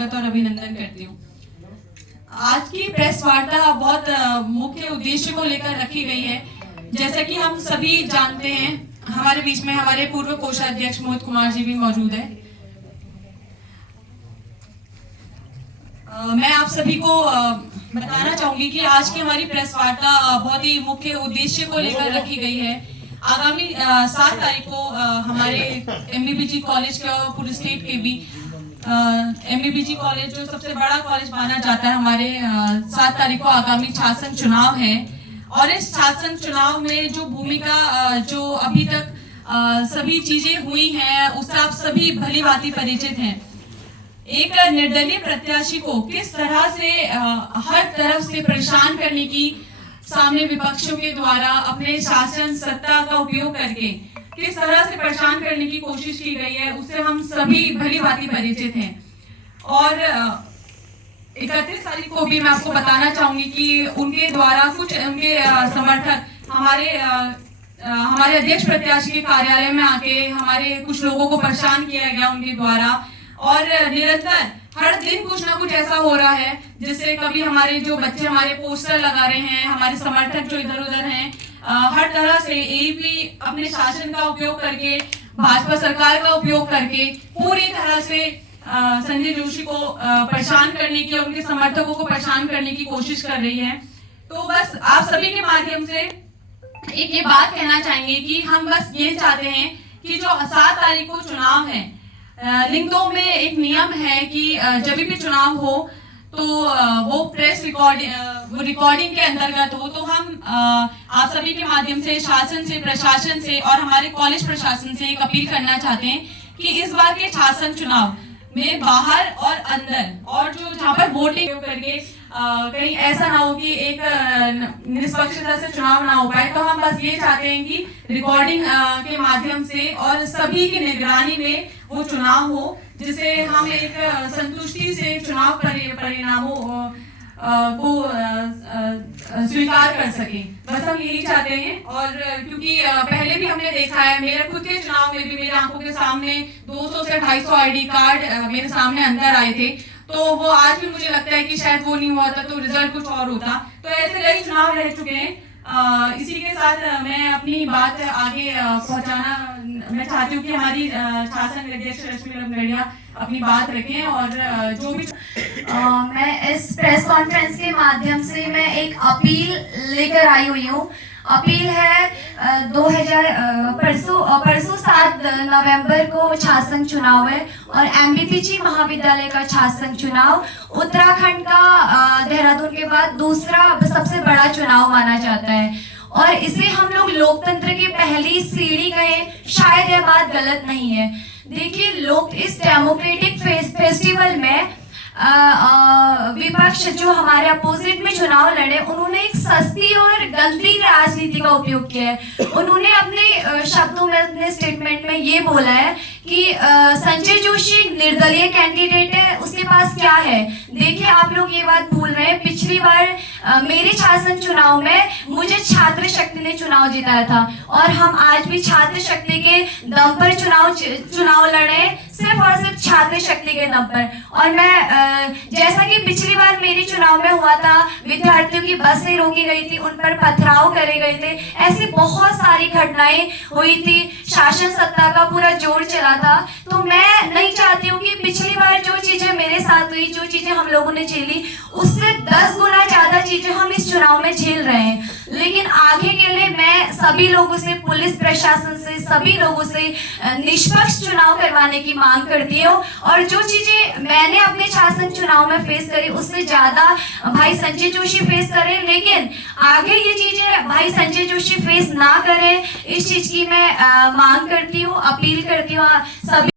स्वागत और अभिनंदन करती हूँ। आज की प्रेस वार्ता बहुत मुख्य उद्देश्य को लेकर रखी गई है। जैसा कि हम सभी जानते हैं, हमारे बीच में हमारे पूर्व कोषाध्यक्ष मोहित कुमार जी भी मौजूद है। मैं आप सभी को बताना चाहूंगी कि आज की हमारी प्रेस वार्ता बहुत ही मुख्य उद्देश्य को लेकर रखी गई है। आगामी 7 तारीख को हमारे एमबीबीजी कॉलेज के और पूरे स्टेट के भी एमबीबीजी कॉलेज जो सबसे बड़ा कॉलेज माना जाता है, हमारे 7 तारीख को आगामी छात्र चुनाव है। और इस छात्र चुनाव में जो भूमिका जो अभी तक सभी चीजें हुई हैं उससे आप सभी भली भांति परिचित हैं। एक निर्दलीय प्रत्याशी को किस तरह से हर तरफ से परेशान करने की सामने विपक्षों के द्वारा अपने शासन सत्ता का उपयोग करके किस तरह से परेशान करने की कोशिश की गई है, उससे हम सभी भली भांति परिचित हैं। और 31 तारीख को भी मैं आपको बताना चाहूंगी कि उनके द्वारा कुछ उनके समर्थक हमारे अध्यक्ष प्रत्याशी के कार्यालय में आके हमारे कुछ लोगों को परेशान किया गया उनके द्वारा। और निरंतर हर दिन कुछ ना कुछ ऐसा हो रहा है जिससे कभी हमारे जो बच्चे हमारे पोस्टर लगा रहे हैं, हमारे समर्थक जो इधर उधर हैं, हर तरह से एबी अपने शासन का उपयोग करके, भाजपा सरकार का उपयोग करके पूरी तरह से संजय जोशी को परेशान करने की और उनके समर्थकों को परेशान करने की कोशिश कर रही है। तो बस आप सभी के माध्यम से एक ये बात कहना चाहेंगे कि हम बस ये चाहते हैं कि जो 7 तारीख को चुनाव है, लिंग 2 में एक नियम है कि जब भी चुनाव हो तो वो प्रेस रिकॉर्डिंग के अंतर्गत हो। तो हम आप सभी के माध्यम से शासन से, प्रशासन से और हमारे कॉलेज प्रशासन से एक अपील करना चाहते हैं कि इस बार के शासन चुनाव में बाहर और अंदर और जो जहाँ पर वोटिंग करके कहीं ऐसा ना हो कि एक निष्पक्षता से चुनाव ना हो पाए। तो हम बस ये चाहते हैं कि रिकॉर्डिंग के माध्यम से और सभी की निगरानी में वो चुनाव हो, जिससे हम एक संतुष्टि से चुनाव परिणामों को स्वीकार कर सकें। बस हम यही चाहते हैं। और क्योंकि पहले भी हमने देखा है, मेरे खुद के चुनाव में भी मेरे आंखों के सामने 200 से 250 आईडी कार्ड मेरे सामने अंदर आए थे। तो वो आज भी मुझे लगता है कि शायद वो नहीं हुआ था तो रिजल्ट कुछ और होता। तो ऐसे कई चुनाव रह चुके हैं। इसी के साथ मैं अपनी बात आगे पहुंचाना मैं चाहती हूँ कि हमारी शासन अध्यक्ष रश्मि लमगड़िया अपनी बात रखें। और जो भी मैं इस प्रेस कॉन्फ्रेंस के माध्यम से मैं एक अपील लेकर आई हुई हूँ। अपील है परसों 7 नवंबर को छात्र चुनाव है और एमबीबीजी महाविद्यालय का छात्र चुनाव उत्तराखंड का देहरादून के बाद दूसरा सबसे बड़ा चुनाव माना जाता है। और इसे हम लोग लोकतंत्र की पहली सीढ़ी कहें, शायद यह बात गलत नहीं है। देखिए, लोग इस डेमोक्रेटिक फेस्टिवल में विपक्ष जो हमारे अपोजिट में चुनाव लड़े, उन्होंने एक सस्ती और गंदी राजनीति का उपयोग किया है। उन्होंने अपने शब्दों में, अपने स्टेटमेंट में ये बोला है कि संजय जोशी निर्दलीय कैंडिडेट है, उसके पास क्या है। देखिए, आप लोग ये बात भूल रहे हैं, पिछली बार मेरे छात्र चुनाव में मुझे छात्र शक्ति ने चुनाव जिताया था और हम आज भी छात्र शक्ति के दम पर चुनाव लड़े, सिर्फ और सिर्फ छात्र शक्ति के दम पर। और मैं जैसा कि पिछली बार मेरे चुनाव में हुआ था, विद्यार्थियों की बसें रोकी गई थी, उन पर पथराव करे गए थे, ऐसी बहुत सारी घटनाएं हुई थी, शासन सत्ता का पूरा जोर चला था। तो मैं नहीं चाहती हूँ कि पिछली बार जो चीजें मेरे साथ हुई, जो चीजें हम लोगों ने झेली, उससे 10 गुना ज्यादा चीजें हम इस चुनाव में झेल रहे हैं। लेकिन आगे के लिए मैं सभी लोगों से, पुलिस प्रशासन से, सभी लोगों से निष्पक्ष चुनाव करवाने की मांग करती हूँ। और जो चीजें मैंने अपने शासन चुनाव में फेस करी, उससे ज्यादा भाई संजय जोशी फेस करे, लेकिन आगे ये चीजें भाई संजय जोशी फेस ना करे, इस चीज की मैं मांग करती हूँ, अपील करती हूँ सभी